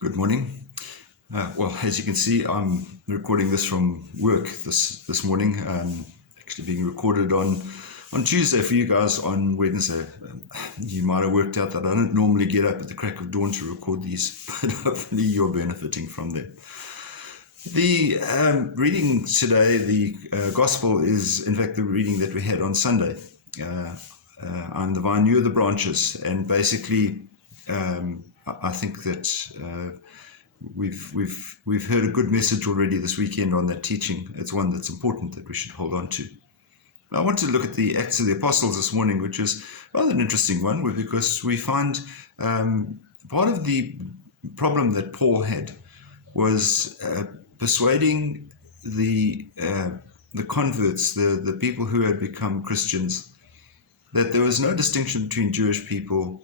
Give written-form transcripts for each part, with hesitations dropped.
Good morning. Well, as you can see, I'm recording this from work this morning. Actually being recorded on Tuesday for you guys on Wednesday. You might have worked out that I don't normally get up at the crack of dawn to record these, but hopefully you're benefiting from them. The reading today, the gospel is in fact the reading that we had on Sunday. I'm the vine, you are the branches, and basically I think that we've heard a good message already this weekend on that teaching. It's one that's important that we should hold on to. I want to look at the Acts of the Apostles this morning, which is rather an interesting one, because we find part of the problem that Paul had was persuading the converts, the people who had become Christians, that there was no distinction between Jewish people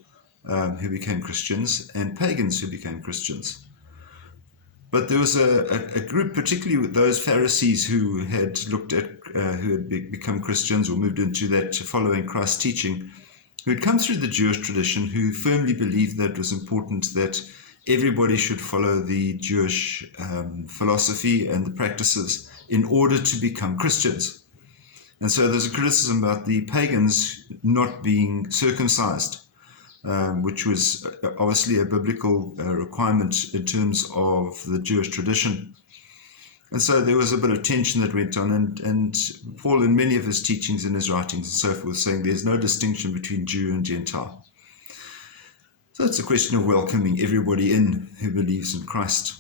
who became Christians and pagans who became Christians. But there was a group, particularly with those Pharisees who had looked at, who had become Christians or moved into that following Christ's teaching, who had come through the Jewish tradition, who firmly believed that it was important that everybody should follow the Jewish philosophy and the practices in order to become Christians. And so there's a criticism about the pagans not being circumcised, which was obviously a biblical requirement in terms of the Jewish tradition. And so there was a bit of tension that went on, and Paul, in many of his teachings and his writings and so forth, saying there's no distinction between Jew and Gentile. So it's a question of welcoming everybody in who believes in Christ.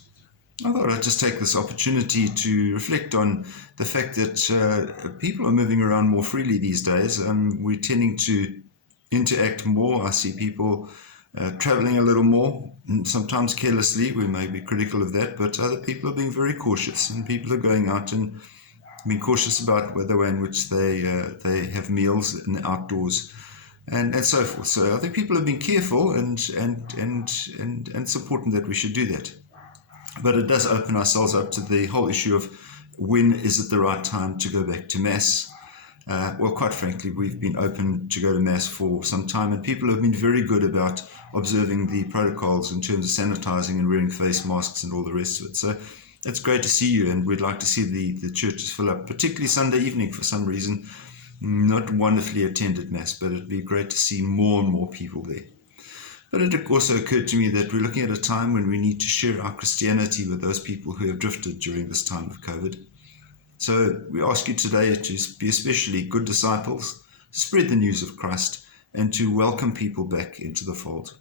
I thought I'd just take this opportunity to reflect on the fact that people are moving around more freely these days. We're tending to interact more. I see people traveling a little more, sometimes carelessly. We may be critical of that, but other people are being very cautious, and people are going out and being cautious about the way in which they have meals in the outdoors and so forth. So I think people are being careful, and it's important that we should do that. But it does open ourselves up to the whole issue of when is it the right time to go back to Mass. Well, quite frankly, we've been open to go to Mass for some time, and people have been very good about observing the protocols in terms of sanitizing and wearing face masks and all the rest of it. So it's great to see you, and we'd like to see the churches fill up, particularly Sunday evening for some reason. Not wonderfully attended Mass, but it'd be great to see more and more people there. But it also occurred to me that we're looking at a time when we need to share our Christianity with those people who have drifted during this time of COVID. So we ask you today to be especially good disciples, spread the news of Christ, and to welcome people back into the fold.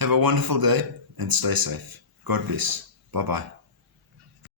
Have a wonderful day and stay safe. God bless. Bye-bye.